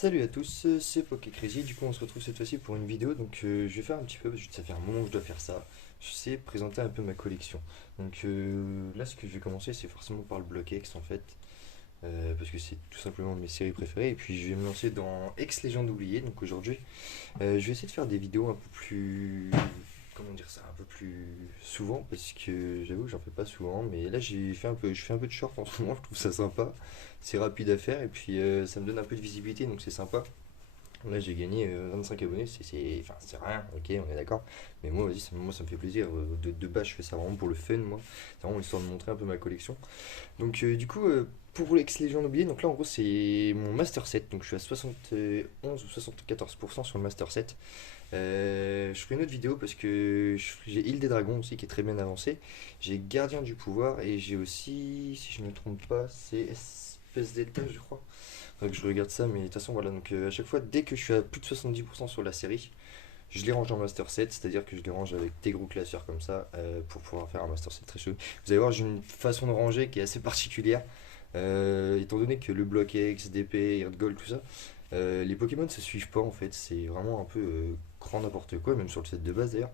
Salut à tous, c'est Poké Crazy. Du coup, on se retrouve cette fois-ci pour une vidéo. Donc, je vais faire un petit peu, parce que ça fait un moment que je dois faire ça. Je sais présenter un peu ma collection. Donc, là, ce que je vais commencer, c'est forcément par le bloc X en fait, parce que c'est tout simplement mes séries préférées. Et puis, je vais me lancer dans X Légende oubliée. Donc, aujourd'hui, je vais essayer de faire des vidéos un peu plus. Comment dire ça? Un peu plus souvent, parce que j'avoue que j'en fais pas souvent. Mais là, je fais un peu de short en ce moment, je trouve ça sympa. C'est rapide à faire, et puis ça me donne un peu de visibilité, donc c'est sympa. Là, j'ai gagné 25 abonnés, enfin, c'est rien, ok, on est d'accord. Mais moi, vas-y, moi, ça me fait plaisir. De base, je fais ça vraiment pour le fun, moi. C'est vraiment histoire de montrer un peu ma collection. Donc, du coup, pour l'ex Légion oubliée, donc là, en gros, c'est mon Master 7. Donc, je suis à 71 ou 74% sur le Master 7. Je ferai une autre vidéo parce que j'ai Île des Dragons aussi qui est très bien avancée. J'ai Gardien du Pouvoir et j'ai aussi, si je ne me trompe pas, c'est Espèce d'État, je crois. Faudrait que je regarde ça, mais de toute façon, voilà. Donc, à chaque fois, dès que je suis à plus de 70% sur la série, je les range en Master 7, c'est-à-dire que je les range avec des gros classeurs comme ça pour pouvoir faire un Master 7 très chaud. Vous allez voir, j'ai une façon de ranger qui est assez particulière. Étant donné que le bloc X, DP, Earth Gold, tout ça, les Pokémon ne se suivent pas en fait, c'est vraiment un peu grand n'importe quoi, même sur le set de base d'ailleurs.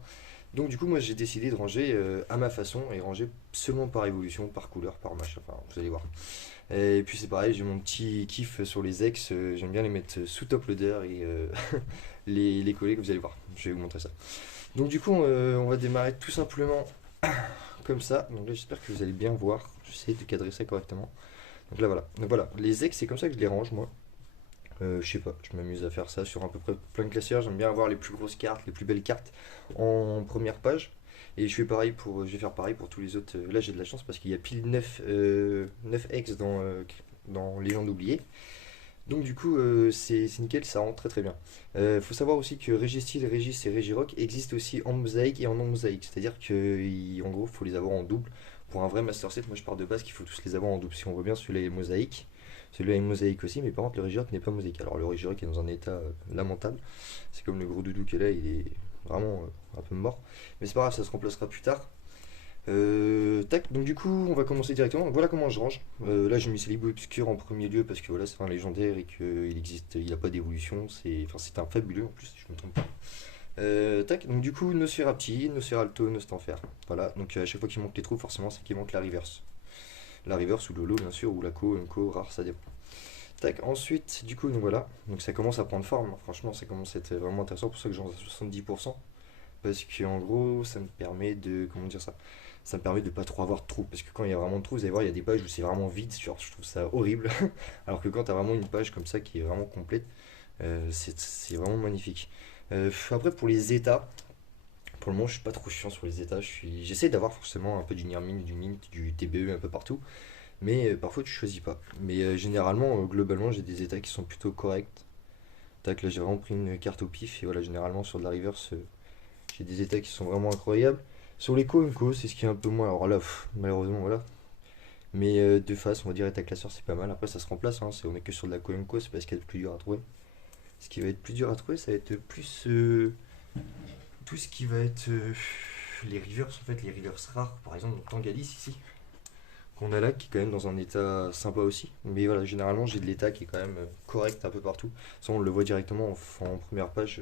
Donc du coup moi j'ai décidé de ranger à ma façon et ranger seulement par évolution, par couleur, par machin, enfin vous allez voir. Et puis c'est pareil, j'ai mon petit kiff sur les ex, j'aime bien les mettre sous top loader et les coller, vous allez voir, je vais vous montrer ça. Donc du coup on va démarrer tout simplement comme ça, donc là j'espère que vous allez bien voir, j'essaie de cadrer ça correctement. Donc là voilà, donc voilà, les ex c'est comme ça que je les range moi. Je sais pas, je m'amuse à faire ça sur à peu près plein de classeurs. J'aime bien avoir les plus grosses cartes, les plus belles cartes en première page. Et je vais faire pareil pour tous les autres. Là, j'ai de la chance parce qu'il y a pile 9 X dans Légende oubliée. Donc, du coup, c'est nickel, ça rentre très très bien. Faut savoir aussi que Régistyle, Régis et Régirock existent aussi en mosaïque et en non-mosaïque. C'est-à-dire qu'en gros, il faut les avoir en double. Pour un vrai Master Set, moi je pars de base qu'il faut tous les avoir en double. Si on voit bien, celui-là est mosaïque. Celui-là est mosaïque aussi, mais par contre, le Régirock n'est pas mosaïque. Alors, le Régirock est dans un état lamentable. C'est comme le gros doudou qui est là, il est vraiment un peu mort. Mais c'est pas grave, ça se remplacera plus tard. Tac, donc du coup, on va commencer directement. Voilà comment je range. Là, j'ai mis Célibo Obscur en premier lieu parce que voilà, c'est un légendaire et qu'il existe, il n'a pas d'évolution. C'est un fabuleux en plus, si je me trompe pas. Tac, donc du coup, Nosferapti, Nosferalto, Nostanfer. Voilà, donc à chaque fois qu'il manque les trous, forcément, c'est qu'il manque la reverse. La reverse ou le lot, bien sûr, ou la co, un co, rare, ça dépend. Tac, ensuite, du coup, donc voilà, donc ça commence à prendre forme. Franchement, ça commence à être vraiment intéressant pour ça que j'en ai 70%. Parce qu'en gros, ça me permet de. Comment dire ça? Ça me permet de pas trop avoir de trous. Parce que quand il y a vraiment de trous, vous allez voir, il y a des pages où c'est vraiment vide. Genre, je trouve ça horrible. Alors que quand tu as vraiment une page comme ça qui est vraiment complète, c'est vraiment magnifique. Après, pour les états, pour le moment, je suis pas trop chiant sur les états. J'essaie d'avoir forcément un peu du Nirmin, du Mint, du TBE un peu partout. Mais parfois, tu choisis pas. Mais généralement, globalement, j'ai des états qui sont plutôt corrects. Tac, là, j'ai vraiment pris une carte au pif. Et voilà, généralement, sur de la reverse, j'ai des états qui sont vraiment incroyables. Sur les co c'est ce qui est un peu moins. Alors là, malheureusement, voilà. Mais de face, on va dire état classeur, c'est pas mal. Après, ça se remplace. Hein, on est que sur de la co c'est parce qu'il y a de plus dur à trouver. Ce qui va être plus dur à trouver, ça va être plus tout ce qui va être les rivers, en fait, les rivers rares. Par exemple, donc Tangalis ici, qu'on a là, qui est quand même dans un état sympa aussi. Mais voilà, généralement, j'ai de l'état qui est quand même correct un peu partout. Ça, on le voit directement en première page.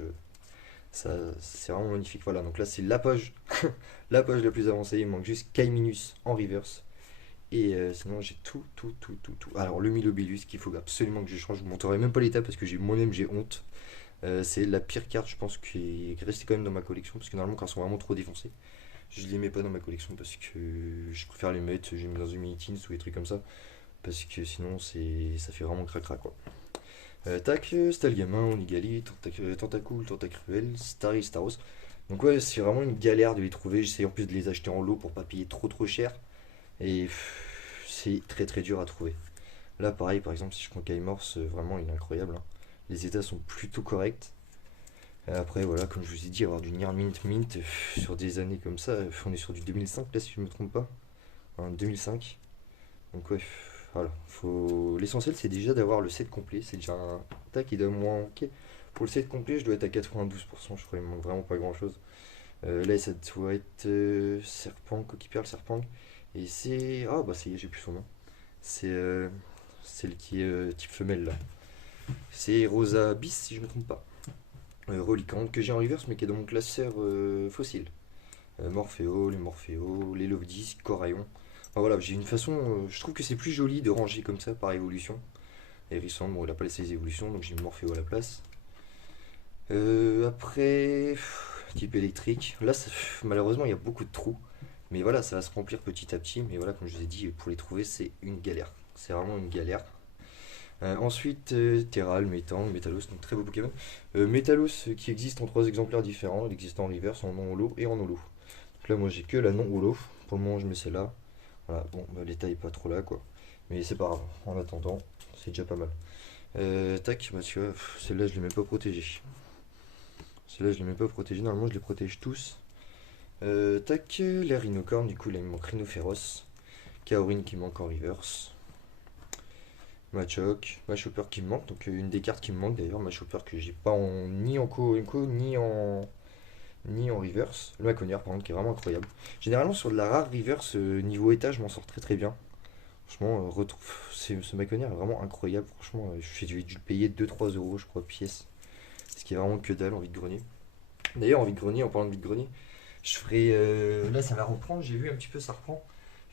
Ça, c'est vraiment magnifique. Voilà, donc là c'est la page, la page la plus avancée. Il manque juste Kaiminus en reverse. Et sinon j'ai tout. Alors le Milobelius qu'il faut absolument que je change. Je ne montrerai même pas l'état parce que moi-même j'ai honte. C'est la pire carte, je pense, qui est restée quand même dans ma collection. Parce que normalement, quand elles sont vraiment trop défoncées, je les mets pas dans ma collection parce que je préfère les mettre. Je les mets dans une mini ou des trucs comme ça. Parce que sinon, ça fait vraiment cracra quoi. Tac, Stalgamin, Onigali, Tentacool, Tentacruel, Starry, Staros. Donc ouais, c'est vraiment une galère de les trouver. J'essaie en plus de les acheter en lot pour pas payer trop cher. Et c'est très très dur à trouver. Là pareil, par exemple, si je prends Kaimorse, vraiment il est incroyable, hein. Les états sont plutôt corrects. Après voilà, comme je vous ai dit, avoir du Nier Mint sur des années comme ça, on est sur du 2005 là si je me trompe pas. Hein, 2005. Donc ouais, voilà. L'essentiel c'est déjà d'avoir le set complet. C'est déjà un tac, il doit moins manquer. Pour le set complet, je dois être à 92%, je crois, il me manque vraiment pas grand chose. Là, ça doit être Serpent, Coquille Perle, Serpent. Et c'est. Ah bah ça y est, j'ai plus son nom. C'est celle qui est type femelle là. C'est Rosa Bis si je me trompe pas. Reliquante que j'ai en reverse mais qui est dans mon classeur fossile. Morpheo, les Morpheo, les Love 10, Corayon. Enfin, voilà, j'ai une façon. Je trouve que c'est plus joli de ranger comme ça par évolution. Hérisson, bon, il a pas laissé les évolutions donc j'ai mis Morpheo à la place. Après, type électrique. Là, malheureusement, il y a beaucoup de trous. Mais voilà, ça va se remplir petit à petit. Mais voilà, comme je vous ai dit, pour les trouver, c'est une galère. C'est vraiment une galère. Ensuite, Terral, Métang, Métalos, donc très beau Pokémon. Métalos qui existe en trois exemplaires différents. Il existe en reverse, en non holo et en holo. Donc là, moi j'ai que la non holo. Pour le moment, je mets celle-là. Voilà, bon, bah, l'état est pas trop là quoi. Mais c'est pas grave. En attendant, c'est déjà pas mal. Tac, bah, tu vois, celle-là, je les mets pas protégés. Celle-là, je les mets pas protégés. Normalement, je les protège tous. Tac, les Rhinocornes, du coup, là, il me manque Rhinophéros. Kaorin qui me manque en reverse. Machoke, Machopper qui me manque, donc une des cartes qui me manque d'ailleurs, Machopper que j'ai pas ni en co ni en reverse. Le Maconier par contre qui est vraiment incroyable. Généralement sur de la rare reverse niveau état je m'en sors très très bien. Franchement, ce Maconier est vraiment incroyable. Franchement, j'ai dû le payer 2-3 € je crois pièce. Ce qui est vraiment que dalle en vide-grenier. D'ailleurs en vide-grenier, en parlant de vide-grenier, je ferai. Là ça va reprendre, j'ai vu un petit peu ça reprend.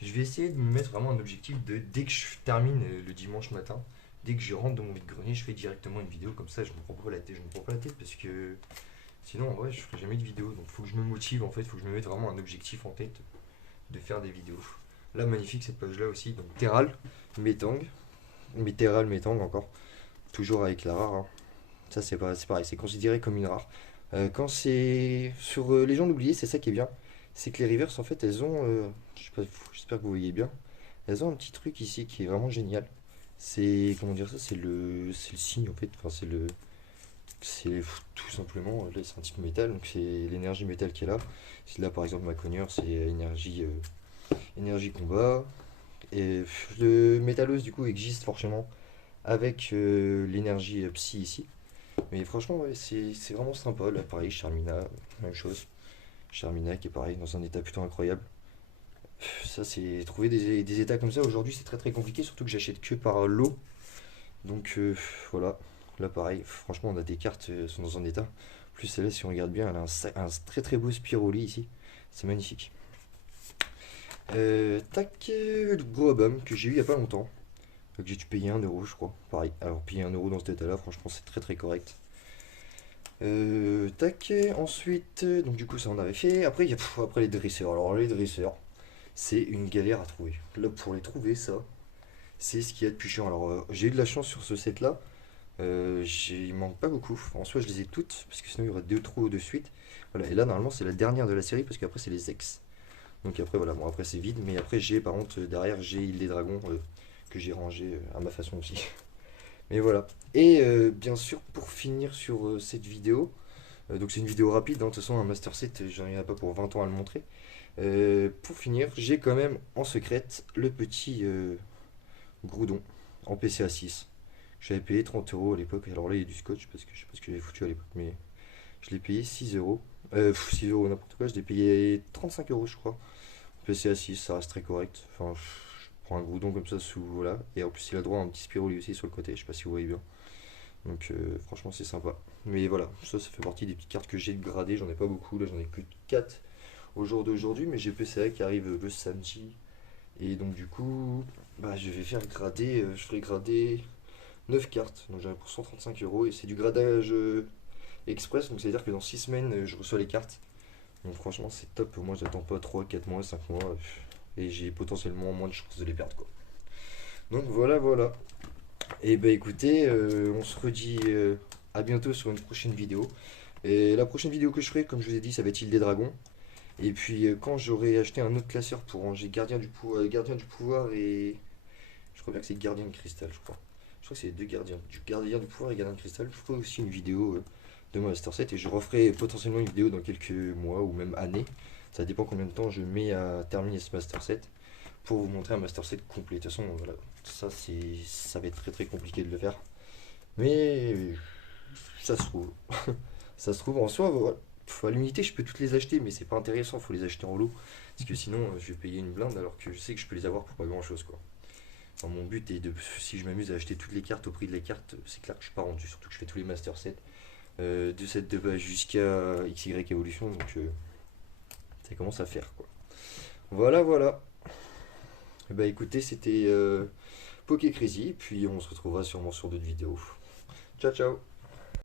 Je vais essayer de me mettre vraiment un objectif de dès que je termine le dimanche matin, dès que je rentre dans mon vide-grenier, je fais directement une vidéo comme ça, je me prends pas la tête, je me prends pas la tête parce que sinon en vrai je ferai jamais de vidéo. Donc faut que je me motive en fait, faut que je me mette vraiment un objectif en tête de faire des vidéos. Là magnifique cette page là aussi, donc Terral, Metang, mais Terral, Metang encore, toujours avec la rare, hein. Ça c'est pareil, c'est considéré comme une rare. Quand c'est sur les gens d'oublier, c'est ça qui est bien. C'est que les reverse en fait elles ont, je sais pas, j'espère que vous voyez bien, elles ont un petit truc ici qui est vraiment génial. C'est comment dire ça, c'est le signe en fait, enfin c'est tout simplement là c'est un type métal donc c'est l'énergie métal qui est là. C'est là par exemple ma cogneur c'est énergie combat et le métallos du coup existe forcément avec l'énergie psy ici. Mais franchement, ouais, c'est vraiment sympa. Là, pareil, Charmina, même chose. Charmina qui est pareil, dans un état plutôt incroyable. Ça, c'est trouver des états comme ça aujourd'hui, c'est très très compliqué, surtout que j'achète que par lot. Donc voilà, là pareil, franchement, on a des cartes sont dans un état. Plus celle-là, si on regarde bien, elle a un très très beau Spiroli ici. C'est magnifique. Tac, le Boabam que j'ai eu il y a pas longtemps. Que j'ai dû payer 1 € je crois. Pareil, alors payer 1 € dans cet état-là, franchement, c'est très très correct. Tac, ensuite, donc du coup ça on avait fait. Après, après les dresseurs. Alors les dresseurs, c'est une galère à trouver. Là pour les trouver, ça, c'est ce qu'il y a de plus chiant. Alors j'ai eu de la chance sur ce set là. Il manque pas beaucoup. En soi, je les ai toutes, parce que sinon il y aurait deux trous de suite. Voilà, et là normalement c'est la dernière de la série, parce qu'après c'est les ex. Donc après voilà, bon après c'est vide, mais après j'ai par contre derrière j'ai Île des Dragons que j'ai rangé à ma façon aussi. Mais voilà. Et bien sûr pour finir sur cette vidéo. Donc c'est une vidéo rapide, hein. De toute façon un master set, j'en ai pas pour 20 ans à le montrer. Pour finir, j'ai quand même en secrète le petit Groudon en PCA 6. J'avais payé 30 € à l'époque, alors là il y a du scotch parce que je sais pas ce que j'avais foutu à l'époque, mais je l'ai payé 6 €. 6 € n'importe quoi, je l'ai payé 35 € je crois. PCA 6, ça reste très correct. Enfin, je prends un Groudon comme ça sous, voilà. Et en plus il a droit à un petit Spirou aussi sur le côté, je sais pas si vous voyez bien. Donc franchement c'est sympa. Mais voilà, ça fait partie des petites cartes que j'ai gradées, j'en ai pas beaucoup, là j'en ai que 4 au jour d'aujourd'hui, mais j'ai PCA qui arrive le samedi. Et donc du coup, bah, je vais faire grader, je ferai grader 9 cartes, donc j'en ai pour 135 € et c'est du gradage express, donc c'est à dire que dans 6 semaines je reçois les cartes. Donc franchement c'est top, moi j'attends pas 3 4 mois, 5 mois, et j'ai potentiellement moins de chances de les perdre quoi. Donc voilà voilà. Et bah écoutez, on se redit à bientôt sur une prochaine vidéo. Et la prochaine vidéo que je ferai, comme je vous ai dit, ça va être Île des Dragons. Et puis quand j'aurai acheté un autre classeur pour ranger Gardien du pouvoir et... Je crois bien que c'est Gardien de cristal, je crois. Je crois que c'est les deux gardiens. Du Gardien du pouvoir et Gardien de cristal. Je ferai aussi une vidéo de mon Master set et je referai potentiellement une vidéo dans quelques mois ou même années. Ça dépend combien de temps je mets à terminer ce Master set pour vous montrer un Master set complet. De toute façon, voilà, ça va être très très compliqué de le faire. Mais ça se trouve. Ça se trouve en soi, voilà. À l'unité, je peux toutes les acheter, mais c'est pas intéressant, faut les acheter en lot. Parce que sinon, je vais payer une blinde alors que je sais que je peux les avoir pour pas grand chose, quoi. Enfin, mon but est de, si je m'amuse à acheter toutes les cartes au prix de la carte, c'est clair que je suis pas rendu, surtout que je fais tous les Master Sets, de set de base jusqu'à XY Evolution, donc ça commence à faire quoi. Voilà, voilà. Et bah écoutez, c'était Poké Crazy, puis on se retrouvera sûrement sur d'autres vidéos. Ciao, ciao.